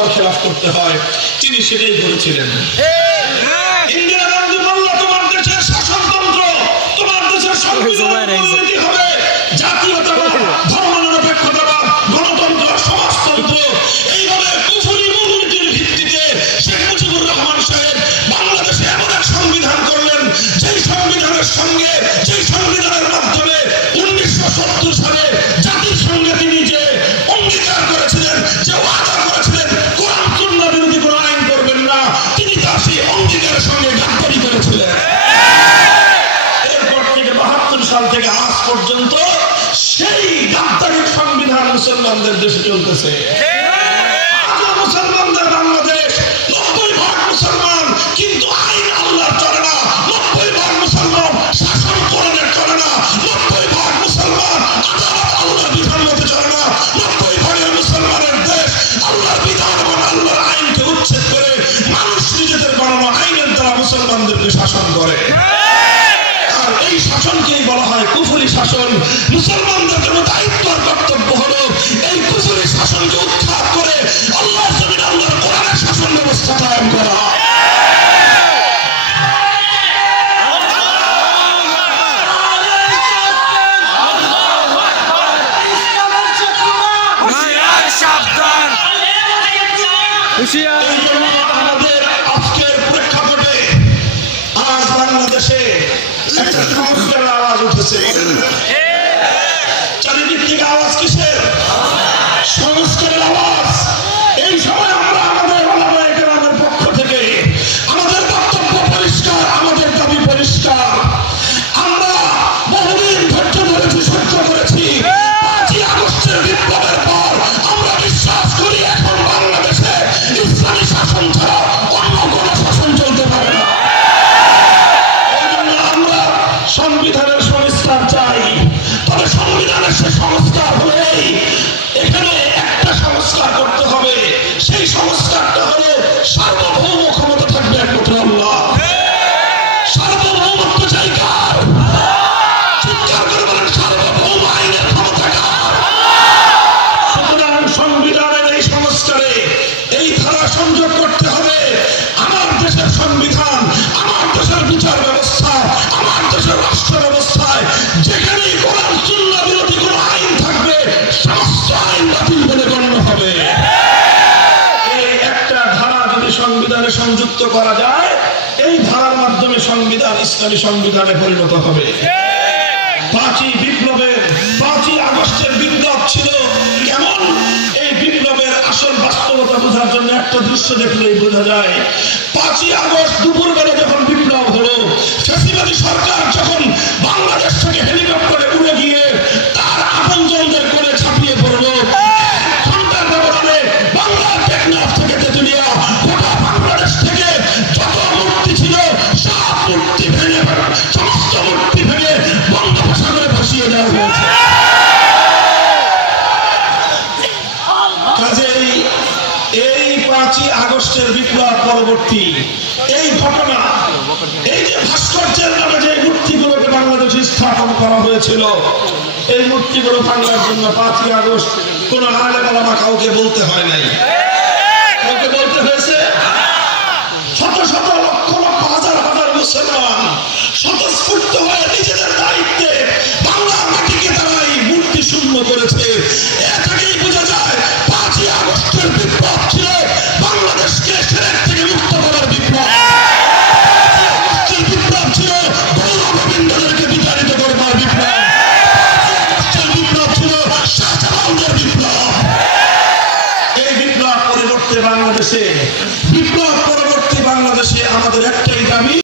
বরখেলাপ করতে হয়, তিনি সেটাই করেছিলেন। ইন্দিরা গান্ধী বলল, তোমার দেশের শাসনতন্ত্র, তোমার দেশের সংবিধান হবে জাতীয়তাবাদ, ধর্মনিরপেক্ষতাবাদ, গণতন্ত্র, সমাজতন্ত্র। এইভাবে কুফরি মূলনীতির ভিত্তিতে শেখ মুজিবুর রহমান সাহেব বাংলাদেশে এমন এক সংবিধান করলেন, যেই সংবিধানের সঙ্গে, যেই সংবিধানের মাধ্যমে 1970 সালে জাতির সঙ্গে তিনি যে অঙ্গীকার করেছিলেন, যে ওয়াদা করেছিলেন কোরআন সুন্নাহ বিরোধী কোনো আইন করবেন না, তিনি তার সেই অঙ্গীকারের সঙ্গে গাদ্দারি করেছিলেন। এরপর থেকে 72 সাল থেকে আজ পর্যন্ত সেই গাদ্দারির সংবিধান মুসলমানদের দেশে চলতেছে। আজও মুসলমানদের বাংলাদেশ 90% মুসলমান, কিন্তু আইন আল্লাহর চলে না। 90% মুসলমান শাসন কোরআনের চলে না। 90% মুসলমান আদালত আল্লাহর বিধান মতে চলে না। 90% মুসলমানের দেশ আল্লাহর বিধান এবং আল্লাহর আইনকে উচ্ছেদ করে মানুষ নিজেদের বানানো আইনের দ্বারা মুসলমানদেরকে শাসন করে। আর এই শাসনকেই বলা হয় কুফরি শাসন। মুসলমানদের জন্য দায়িত্ব আর কর্তব্য হলো এই কুফরি শাসনকে উৎখাত করে আল্লাহর জমিনে আল্লাহর কোরআনের শাসন ব্যবস্থা কায়েম করা। আমাদের আজকের প্রেক্ষাপটে আজ বাংলাদেশে একটা সংস্কারের আওয়াজ উঠেছে। চারিদিক থেকে আওয়াজ কিসের? সংস্কারের আওয়াজ। এই সময় আমরা আমাদের ওলামায়ে কেরামের পক্ষ থেকে আমাদের বক্তব্য পরিষ্কার, আমাদের দাবি পরিষ্কার। আমরা বহুদিন ধৈর্য ধরে সহ্য করেছি। 5ই আগস্টের বিপ্লবের পর আমরা বিশ্বাস করি এখন বাংলাদেশে ইসলামী শাসন ছাড়া অন্য কোনো শাসন চলতে পারে না। এই জন্য আমরা সংবিধানের সংস্কার চাই। তবে সংবিধানের সে সংস্কার হলেই এখানে একটা সংস্কার করতে হবে। সেই সংস্কারটা হলো সার্বভৌম ক্ষমতা থাকবে একমাত্র আল্লাহ। সার্বভৌমত্ব চাই কার? চিৎকার করে বলেন, সার্বভৌম আইনের ক্ষমতা কার? সুতরাং সংবিধানের এই সংস্কারে এই ধারা সংযোগ করতে হবে। আমার দেশের সংবিধান, আমার দেশের বিচার ব্যবস্থা, আমার দেশের রাষ্ট্র ব্যবস্থায় যেখানেই কোরআন সুন্নাহ বিরোধী কোনো আইন থাকবে, সমস্ত আইন বাতিল বলে গণ্য হবে। এই একটা ধারা যদি সংবিধানে সংযুক্ত করা যায়, এই ধারার মাধ্যমে সংবিধান ইসলামী সংবিধানে পরিণত হবে। 5ই আগস্টের বিপ্লব ছিল কেমন? এই বিপ্লবের আসল বাস্তবতা বোঝার জন্য একটা দৃশ্য দেখলেই বোঝা যায়। 5ই আগস্ট দুপুরবেলা যখন বিপ্লব হলো, ফ্যাসিবাদী সরকার যখন বাংলাদেশ থেকে হেলিকপ্টারে উড়ে গিয়ে তার আপনজনদের করে ছাপিয়ে পড়লো, 1 ঘন্টার ব্যবধানে বাংলার টেকনাফ থেকে তেতুলিয়া গোটা বাংলাদেশ থেকে যত মূর্তি ছিল সব মূর্তি ভেঙে, সমস্ত মূর্তি ভেঙে বঙ্গোপসাগরে ভাসিয়ে দেওয়া হয়েছে। কাজেই এই 5ই আগস্টের বিপ্লব পরবর্তী এই ঘটনা, এই যে ভাস্কর্যের নামে যে মূর্তিগুলোকে বাংলাদেশে স্থাপন করা হয়েছিল, এই মূর্তিগুলো ভাঙার জন্য 5ই আগস্ট কোন আলেম ওলামা কাউকে বলতে হয় নাই। কাউকে বলতে হয়েছে? শত শত লক্ষ লক্ষ হাজার হাজার মুসলমান স্বতঃস্ফূর্ত হয়ে নিজেদের দায়িত্বে বাংলার মাটিকে তারা এই মূর্তি শূন্য করেছে। এ থেকেই বোঝা যায় 5ই আগস্টের বিপ্লব ছিল বাংলাদেশকে শিরক থেকে মুক্ত করার বিপ্লব। 5ই আগস্টের বিপ্লব ছিল গৌর গোবিন্দদেরকে বিতাড়িত করবার বিপ্লব। 5ই আগস্টের বিপ্লব ছিল শাহজালালদের বিপ্লব। এই বিপ্লব পরবর্তী বাংলাদেশে আমাদের একটাই দাবি,